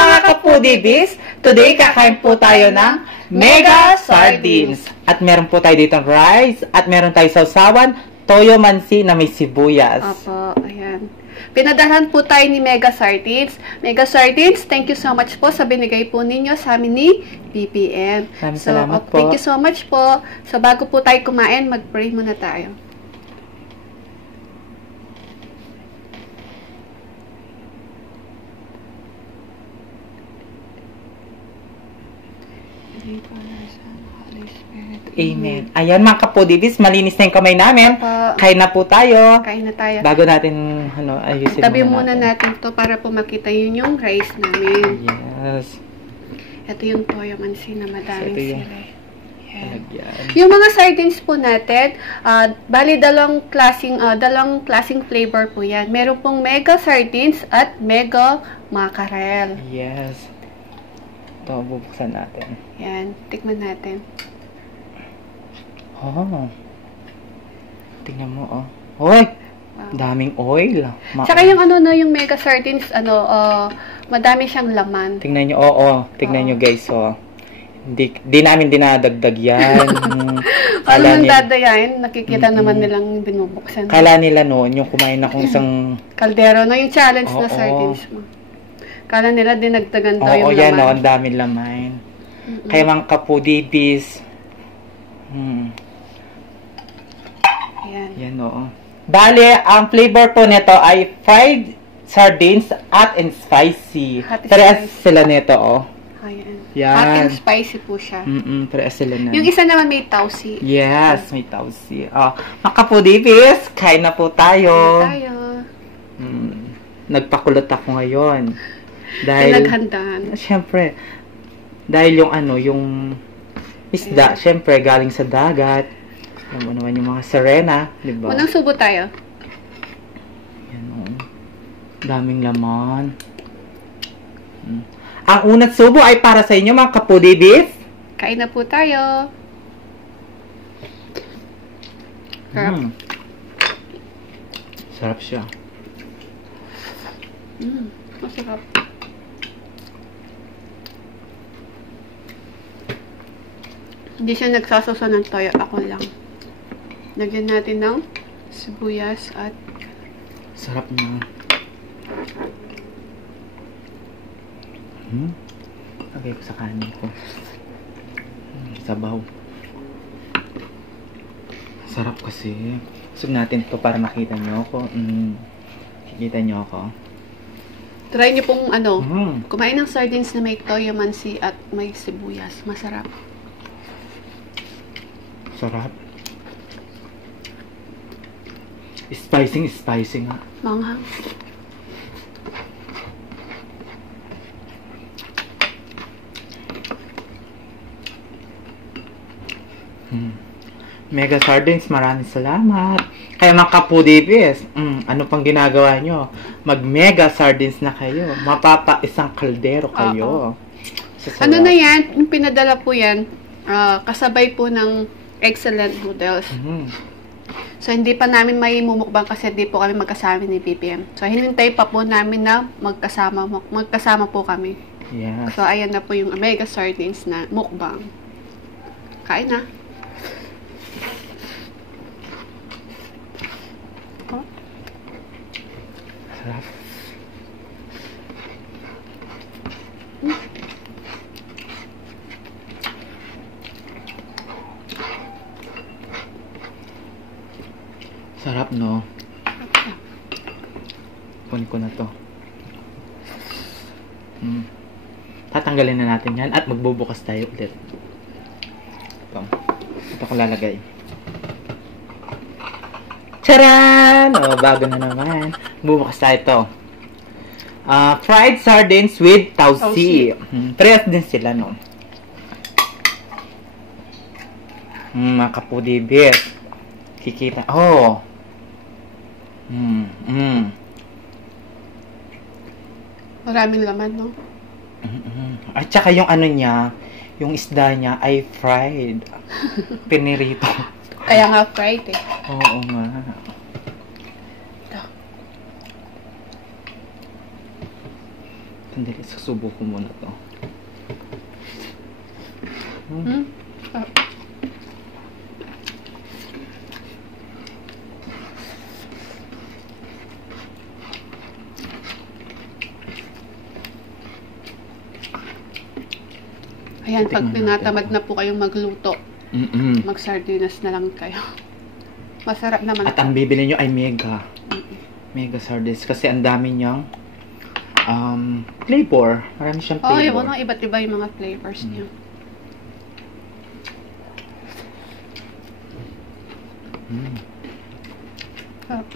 mga kapudibis! Today kakain po tayo ng Mega Sardines. At meron po tayo dito rice at meron tayo sausawan, toyo mansi na may sibuyas. Opo, ayan. Pinadalhan po tayo ni Mega Sardines. Mega Sardines, thank you so much po sa binigay po ninyo sa amin ni BPM. Salamat po. Thank you so much po. So bago po tayo kumain, mag-pray muna tayo. Amen. Ayan mga kapudibis, malinis na yung kamay namin. Kain na po tayo. Kain na tayo. Bago natin, ayusin Tabi muna natin to para po makita yun yung rice namin. Yes. Ito yung toyo mansi na madaming sila. Yan. Yan. Yung mga sardines po natin, bali dalawang klaseng flavor po yan. Meron pong mega sardines at mega mackerel. Yes. Ito, bubuksan natin. Yan, tikman natin. Oh. Tingnan mo, oh. Hoy! Wow. Daming oil. Tsaka yung yung mega sardines, madami siyang laman. Tingnan nyo, tingnan nyo guys, Di namin dinadagdag yan. Ano nang dadayain? Nakikita naman nilang binubuksan. Kala nila noon, yung kumain akong isang kaldero, yung challenge na sardines mo. Kala nila dinagdagan daw yung laman. Yan, ang daming laman. Kaya mga kapudibis, Yan, Bale, ang flavor po nito ay fried sardines hot and spicy. Parehas sila nito, Ayan. Yan. Hot and spicy po siya. Parehas sila na. Yung isa naman may tausi. Yes, may tausi. Mga kapudibis, kain na po tayo. Kain tayo. Nagpakulot ako ngayon. Dahil, pinaghandaan. Siyempre, dahil yung isda, siyempre, galing sa dagat. Alam mo naman yung mga serena, di ba? Unang subo tayo. Yan, daming laman. Ang unang subo ay para sa inyo, mga kapudibis. Kain na po tayo. Sarap. Sarap siya. Masarap. Hindi siya nagsasaso ng toyo. Ako lang. Lagyan natin ng sibuyas at sarap na. Lagay ko sa kanin ko. Sabaw. Sarap kasi. Usog natin to para makita nyo ako. Makita nyo ako. Try nyo pong kumain ng sardines na may toyo mansi at may sibuyas. Masarap. Sarap. Spicy nga. Manghang. Mega Sardines, maraming salamat. Kaya mga kapudibis, ano pang ginagawa nyo? Mag-Mega Sardines na kayo. Mapapa isang kaldero kayo. Ano na yan? Yung pinadala po yan, kasabay po ng excellent noodles. So, hindi pa namin may mumukbang kasi di po kami magkasama ni BPM. So, hinintay pa po namin na magkasama po kami. Yes. So, ayan na po yung Mega Sardines na mukbang. Kain na. Sarap. Sarap, no? Kunin ko na to. Tatanggalin na natin yan at magbubukas tayo ulit. Ito ko lalagay. Charan! Bago na naman. Bubukas tayo ito. Fried sardines with tausi. Parehas din sila, no? Mga kapudibis. Kikita. Maraming laman, no? At saka yung niya, yung isda niya ay fried. Pinirito. Kaya nga fried eh. Oo nga. Sandali, susubo ko muna to. Ayan, pag tinatamad na po kayong magluto, mag-sardinas na lang kayo. Masarap naman. At ang bibili nyo ay mega. Mega sardines. Kasi ang dami niyang flavor. Marami siyang flavor. Yung mga iba't iba yung mga flavors niya. Sarap.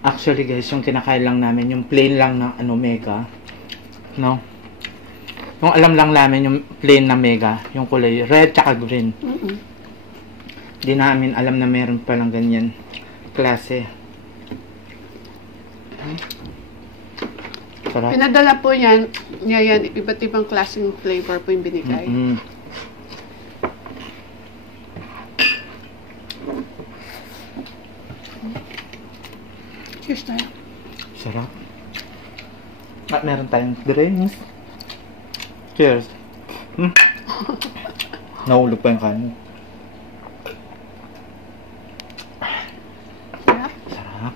Actually guys, yung kinakain lang namin, yung plain lang na mega. No? Yung alam lang namin yung plain na mega, yung kulay red tsaka green. Di namin alam na meron palang ganyan klase. Sarap. Pinadala po yan, iba't ibang klaseng flavor po yung binigay. Cheers tayo. Sarap. At meron tayong drinks. Cheers. Nahulog pa yung kanin. Sarap. Sarap.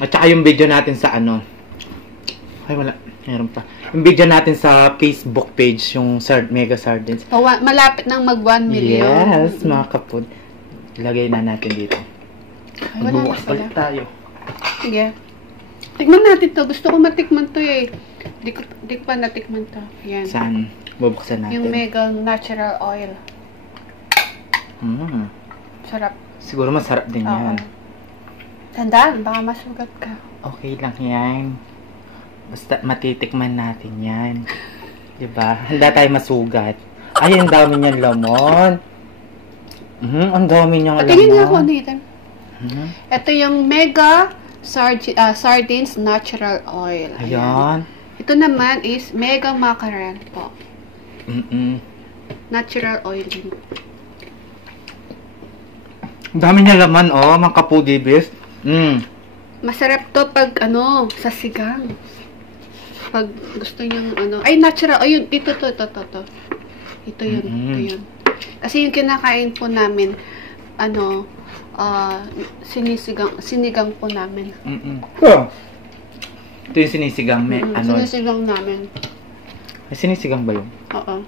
At saka yung video natin sa ay wala, meron pa. Yung video natin sa Facebook page, yung Mega Sardines. Malapit nang mag 1 million. Yes, mga kapod. Ilagay na natin dito. Ay, wala na Magbukas pala. ulit tayo. Sige. Tikman natin to. Gusto ko matikman to eh. Di ko pa natikman to. Yan. Saan? Bubuksan natin. Yung Mega Natural Oil. Sarap. Siguro masarap din yan. Tandaan, baka masugat ka. Okay lang yan. Basta matitikman natin yan. Diba? Handa tayo masugat. Ay, ang dami niyang lamon. Ang dami niyang lamon. Tingin nga ako, Nathan. Ito yung Mega Sardines Natural Oil. Ayan. Ito naman is Mega Mackerel po. Natural oil din. Ang dami niyang laman, mga kapudibis. Masarap to pag sa sigang. Pag gusto niyang ay natural, ayun, ito to. Ito yun. Kasi yung kinakain po namin, sinigang po namin. Ito yung sinisigang, Sinisigang namin. May sinisigang ba yun? Oo.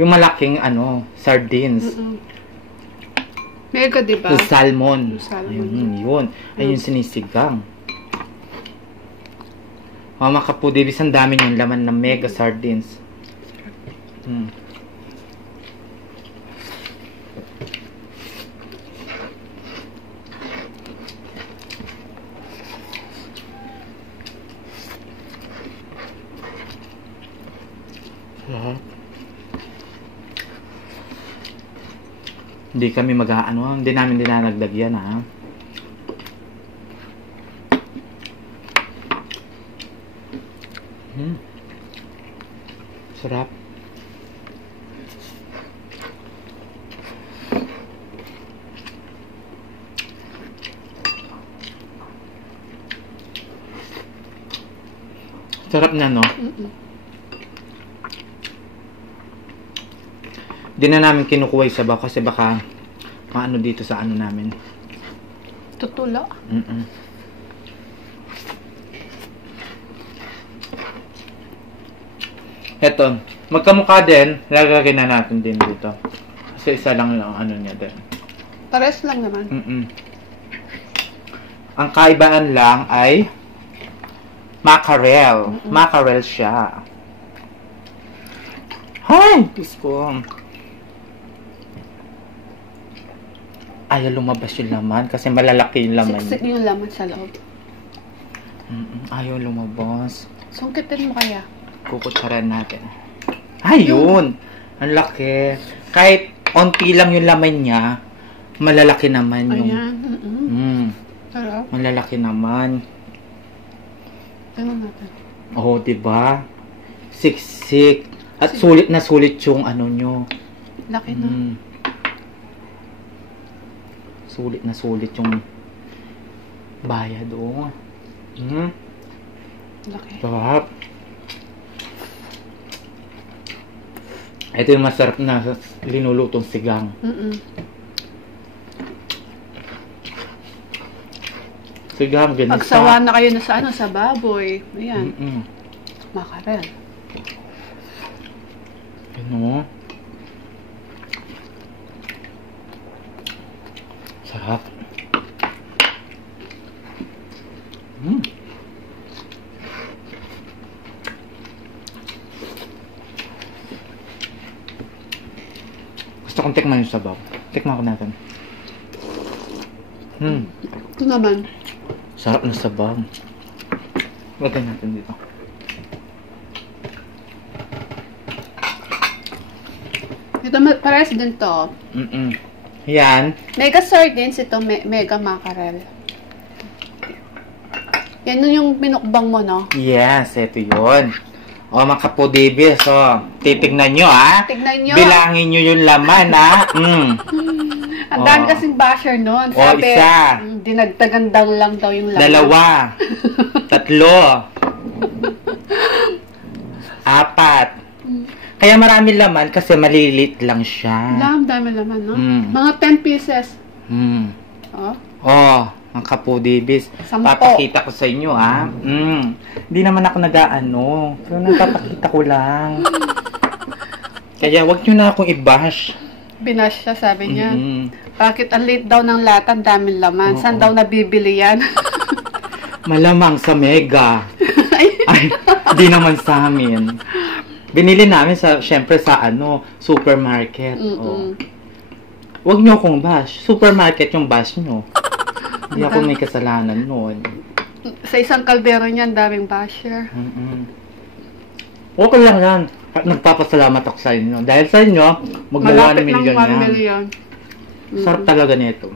Yung malaking, sardines. Mega, diba? Yung salmon. Salmon. Yun. Ayun yung sinisigang. Mga kapudibis, ang dami yung laman ng Mega Sardines. Hindi kami hindi namin dinanagdag yan, ha. Sarap. Sarap na, no? Di na namin kinukuha yung sabaw kasi baka maano dito sa namin. Tutula. Eto, magkamukha din, lagagay na natin din dito. Kasi isa lang niya din. Pares lang naman. Ang kaibaan lang ay mackerel. Mackerel siya. Hay! Diyos ko. Ayaw lumabas yung laman kasi malalaki yung laman. Siksik yung laman sa loob. Ayaw lumabas. Sungkitin mo kaya? Kukutsaran natin. Ayun! Ang laki. Kahit onti lang yung laman niya, malalaki naman yung... Ayan. Sarap. Malalaki naman. Tingnan natin. Oo, diba? Siksik. At sulit na sulit yung ano nyo. Laki na. Sulit na sulit yung bayad, oh. Laki. Sarap. Ito yung masarap na linulutong sigang. Sigang, ginisa. Pagsawa na kayo na sa sa baboy. Ayan. Makarel. Ano? Sarap. Gusto kong tikman yung sabaw. Tikman ko natin. Ito naman. Sarap na sabaw. Lagay natin dito. Ito pares din to. Yan. Mega sardines, ito mega mackerel. Yan yung minukbang mo, no? Yes, ito yun. O, mga kapodibis, titignan nyo, ha? Tignan nyo. Bilangin nyo yung laman, ha? Ang dami kasing basher nun. Sabi, isa. Dinagdagandang lang daw yung laman. 2. 3. 4. Kaya marami laman kasi malilit lang siya. Dami laman, no? Mga 10 pieces. Oh. Ang kapodibis. 10. Papakita ko sa inyo, ha? Hindi naman ako nag-aano. Pero nagpapakita ko lang. Kaya wag nyo na akong i-bash. Binash siya, sabi niya. Bakit ang late daw ng lata, ang daming laman? Saan daw nabibili yan? Malamang sa Mega. Ay, di naman sa amin. Binili namin syempre sa supermarket. Wag nyo akong bash. Supermarket yung bash nyo. Hindi ako may kasalanan noon. Sa isang kaldero niyan, daming basher. Okay lang yan. Nagpapasalamat ako sa inyo. Dahil sa inyo, magdala ng milyon yan. 1 million. Sarap talaga nito.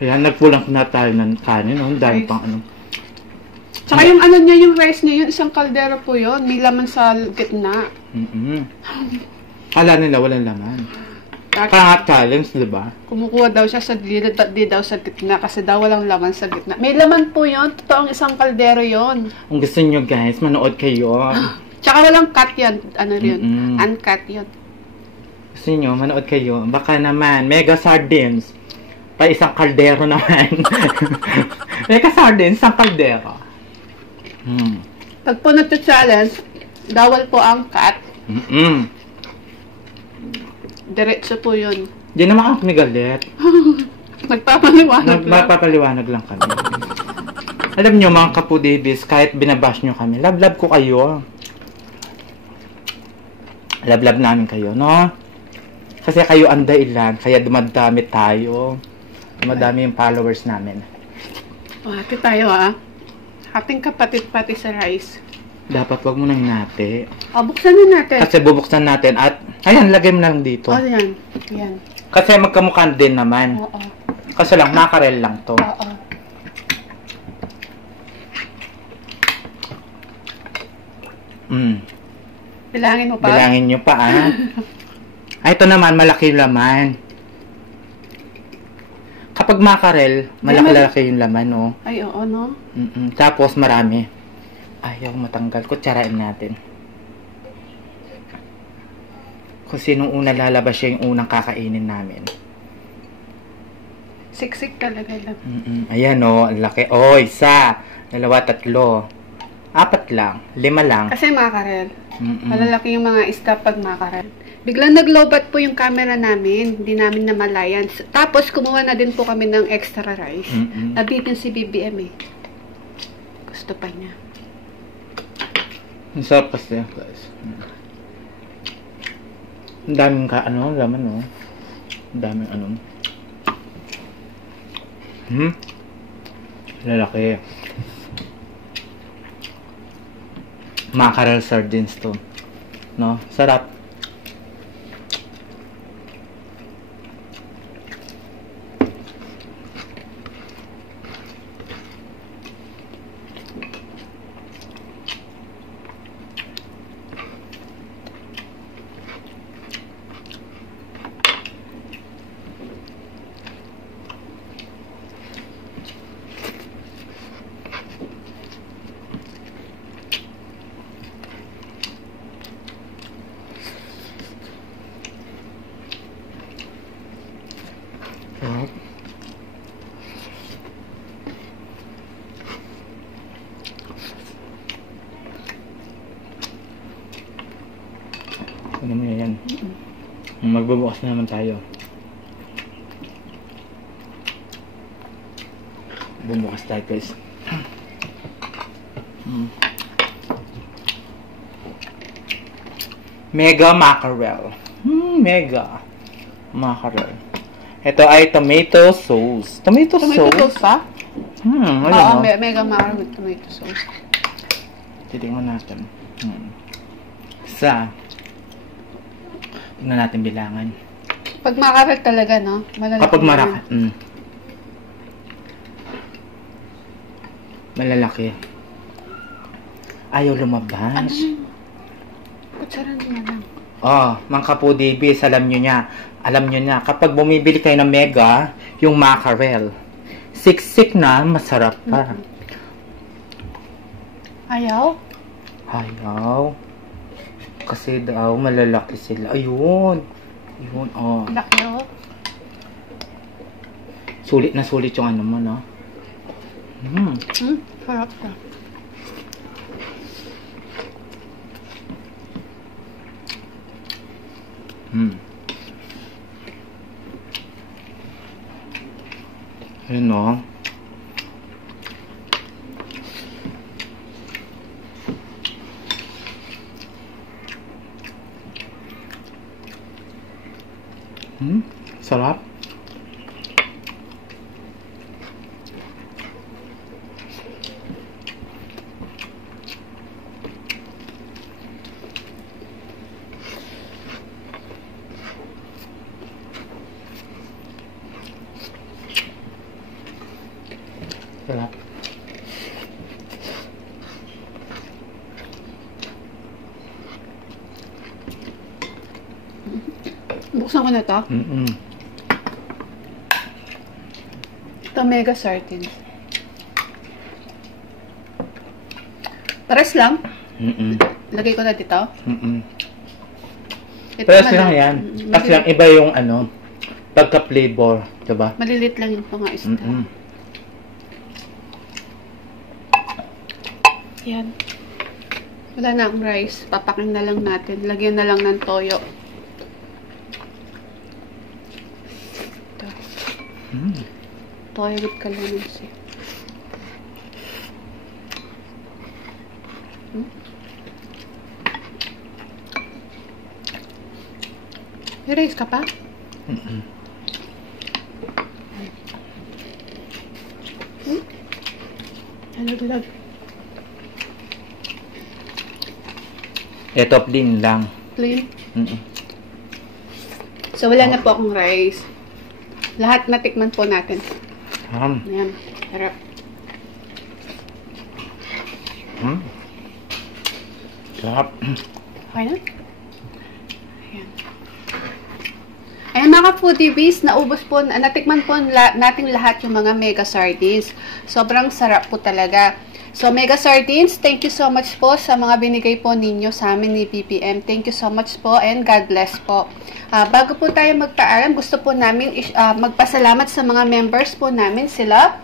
Ayan, nagpulang na tayo ng kanin. Dahil pang Tsaka yung niya, yung rice niya, yung isang kaldero po yun. May laman sa gitna. Kala nila walang laman. Kaya challenge, di ba? Kumukuha daw siya sa gilid, ba't di daw sa gitna? Kasi daw walang laman sa gitna. May laman po yun. Totoong isang kaldero yun. Kung gusto nyo guys, manood kayo. Tsaka walang cut yan. Yun? Uncut yun. Gusto nyo, manood kayo. Baka naman, mega sardines. Pa isang kaldero naman. Mega sardines, isang kaldero. Pag po nagta-challenge, bawal po ang cut. Diretso po yun. Di naman ako galit. Nagpapaliwanag lang kami. Alam nyo mga kapudibis, kahit binabash nyo kami, love ko kayo. Love namin kayo, no? Kasi kayo ang dahilan, kaya dumadami tayo. Dumadami yung followers namin. Happy tayo, ha? Happy kapatid pati sa rice. Dapat wag mo nang hinati. Buksan na natin. Kasi bubuksan natin at, ayan, lagay mo lang dito. Yan. Kasi magkamukha din naman. Oo. Kasi lang, mackerel lang to. Oo. Bilangin mo pa? Bilangin nyo pa, ito naman, malaki yung laman. Kapag mackerel, malaki-laki yung laman, no? Ay, oo, no? Tapos, marami. Ayaw matanggal. Kutsarain natin. Kung sinong una lalabas siya yung unang kakainin namin. Siksik talaga lang. Ayan, ang laki. 1, 2, 3, 4 lang. 5 lang. Kasi mackerel. Malalaki yung mga isda pag mackerel. Biglang nag-lowbat po yung camera namin. Hindi namin namalayan. Tapos, kumuha na din po kami ng extra rice. Nabitin si BBM eh. Gusto pa niya. Ang sarap kasi, guys. Ang daming laman, no? Ang daming Lalaki. Mackerel sardines to. No? Sarap. Sarap. Ano mo yan? Magbubukas na naman tayo. Bumukas tayo, guys. Mega mackerel. Mega mackerel. Ito ay tomato sauce. Tomato sauce? pa? Ano? Mega mackerel with tomato sauce. Titingnan natin. Isa. Tingnan natin bilangan. Pag mackerel talaga, no? Malalaki. Kapag maraka. Malalaki. Ayaw lumabas. Kutsaran mo lang. Mga Kapo Davies, alam nyo niya, kapag bumibili kayo ng mega, yung mackerel, siksik na, masarap pa. Ayaw? Ayaw. Kasi daw, malalaki sila. Ayun. Laki, oh. Sulit na sulit yung ano mo, no? Sarap na. Ayun, no? Sarap. Sarap. Buksan ko na to. Ito, mega sardines. Pares lang. Lagay ko na dito. Ito Pares lang yan. Kasi lang iba yung ano, pagka-flavor. Diba? Malilit lang yung mga isda. Yan. Wala na akong rice. Papakin na lang natin. Lagyan na lang ng toyo. Ito. Toyo with calamansi. May rice ka pa? Halag-lag. Ito, plain lang. Plain? So, wala na po akong rice. Lahat natikman po natin. Ayan. Harap. Sarap. Okay na? Ayan. Ayan mga foodiebies, naubos po, natikman po natin lahat yung mga mega sardines. Sobrang sarap po talaga. So, mega sardines, thank you so much po sa mga binigay po ninyo sa amin ni PPM. Thank you so much po and God bless po. Bago po tayo magpaalam, gusto po namin magpasalamat sa mga members po namin sila.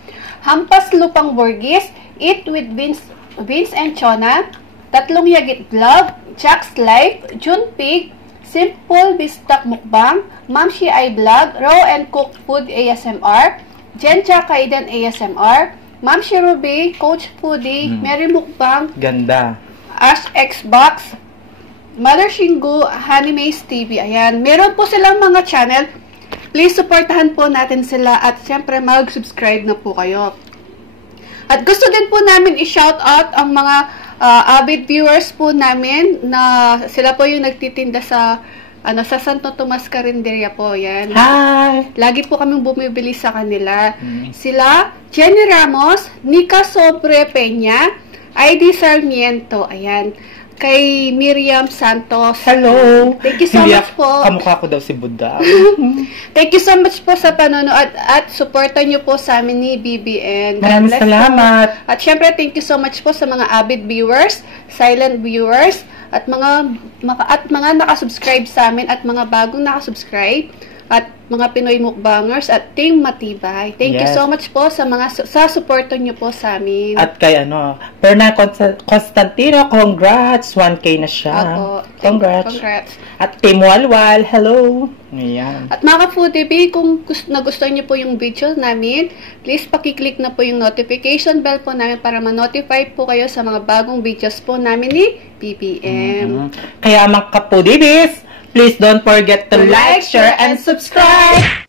Hampas Lupang Burgis, Eat with Vince and Chona, Tatlong Yagit Vlog, Jack's Life, June Pig, Simple Bistak Mukbang, Mamshi I Vlog, Raw and Cook Food ASMR, Jencha Kaidan ASMR, Mamshi Ruby, Coach Foodie, Mary Mukbang, Ganda. Ash Xbox, Mother Shingu, Hanimaze TV. Ayan. Meron po silang mga channel. Please supportahan po natin sila at syempre mag-subscribe na po kayo. At gusto din po namin i-shout out ang mga avid viewers po namin na sila po yung nagtitinda sa sa Santo Tomas Carinderia po, yan. Hi! Lagi po kaming bumibili sa kanila. Sila, Jenny Ramos, Nika Sobre Peña, ID Sarmiento, ayan. Kay Miriam Santos. Hello! Thank you so much po. Kamukha ko daw si Buddha. Thank you so much po sa panonood at supportan nyo po sa amin ni BBN. Maraming salamat. At syempre, thank you so much po sa mga avid viewers, silent viewers, at mga nakasubscribe sa amin at mga bagong nakasubscribe at mga Pinoy Mukbangers at Team Matibay. Thank you so much po sa supporto nyo po sa amin. At kay Perna Constantino, congrats! 1K na siya. Congrats. At Team Walwal, hello! Ayan. At mga ka-foodie, kung nagustuhan nyo po yung video namin, please pakiclick na po yung notification bell po namin para ma-notify po kayo sa mga bagong videos po namin ni BBM. Kaya mga ka-foodie, please don't forget to like, share, and subscribe!